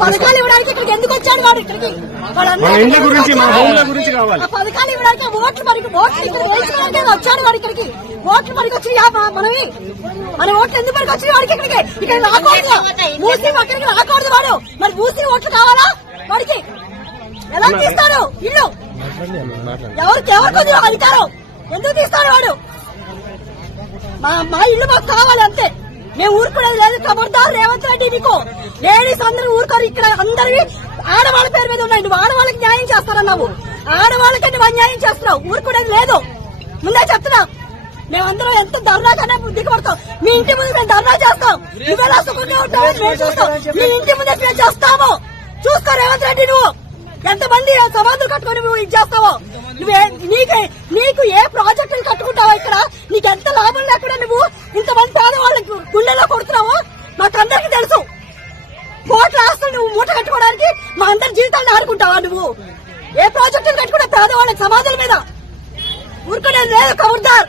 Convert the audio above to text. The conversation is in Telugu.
పథకాలు ఇవ్వడానికి ఇక్కడికి ఎందుకు వచ్చాడు వాడు? ఇక్కడికి పథకాలు ఇవ్వడానికి ఓట్లు మరి ఓట్లు ఇక్కడ వేయించుకోవడానికి వచ్చాడు వాడు ఇక్కడికి. ఓట్లు మనకి వచ్చి మనవి మన ఓట్లు ఎందుకు మనకి వచ్చినాయి వాడికి? ఇక్కడికి ఇక్కడ రాకూడదు, మూసి అక్కడికి రాకూడదు వాడు. మరి మూసి ఓట్లు కావాలా వాడికి? ఎలా తీస్తాడు ఇల్లు? ఎవరికి అధికారం ఎందుకు తీస్తాడు వాడు? మా ఇల్లు మాకు కావాలి అంతే, మేము ఊరుకునేది లేదు. ఖబర్దార్ రేవంత్ రెడ్డి, నీకు లేడీస్ అందరూ ఊరుకోరు. ఇక్కడ అందరివి ఆడవాళ్ళ పేరు మీద ఉన్నాయి. నువ్వు ఆడవాళ్ళకి న్యాయం చేస్తారన్నావు, ఆడవాళ్ళకి నువ్వు అన్యాయం చేస్తున్నావు. ఊరుకునేది లేదు, ముందే చెప్తున్నా. మేమందరం ఎంత ధర్నా కన్నా దిగబడతాం. మీ ఇంటి ముందు మేము ధర్నా చేస్తాం. నువ్వెలా సుఖంగా ఉంటావు మేము చూస్తాం. మీ ఇంటి ముందే మేము చేస్తాము. చూసుకో రేవంత్ రెడ్డి, నువ్వు ఎంతమంది సమాధులు కట్టుకొని నువ్వు ఇది చేస్తావో. నీకు ఏ ప్రాజెక్టులు కట్టుకుంటావో ఇక్కడ నీకు ఎంత లాభం లేకుండా నువ్వు ఇంతమంది పేదవాళ్ళకి గుండెల్లో కొడుతున్నావో మాకందరికి తెలుసు. కోట్ల ఆస్తులు నువ్వు మూట కట్టుకోవడానికి మా అందరి జీవితాలను ఆడుకుంటావా? నువ్వు ఏ ప్రాజెక్టులు కట్టుకుంటావు పేదవాళ్ళకి సమాధుల మీద? ఊరుకునేది లేదు. ఖబర్దార్.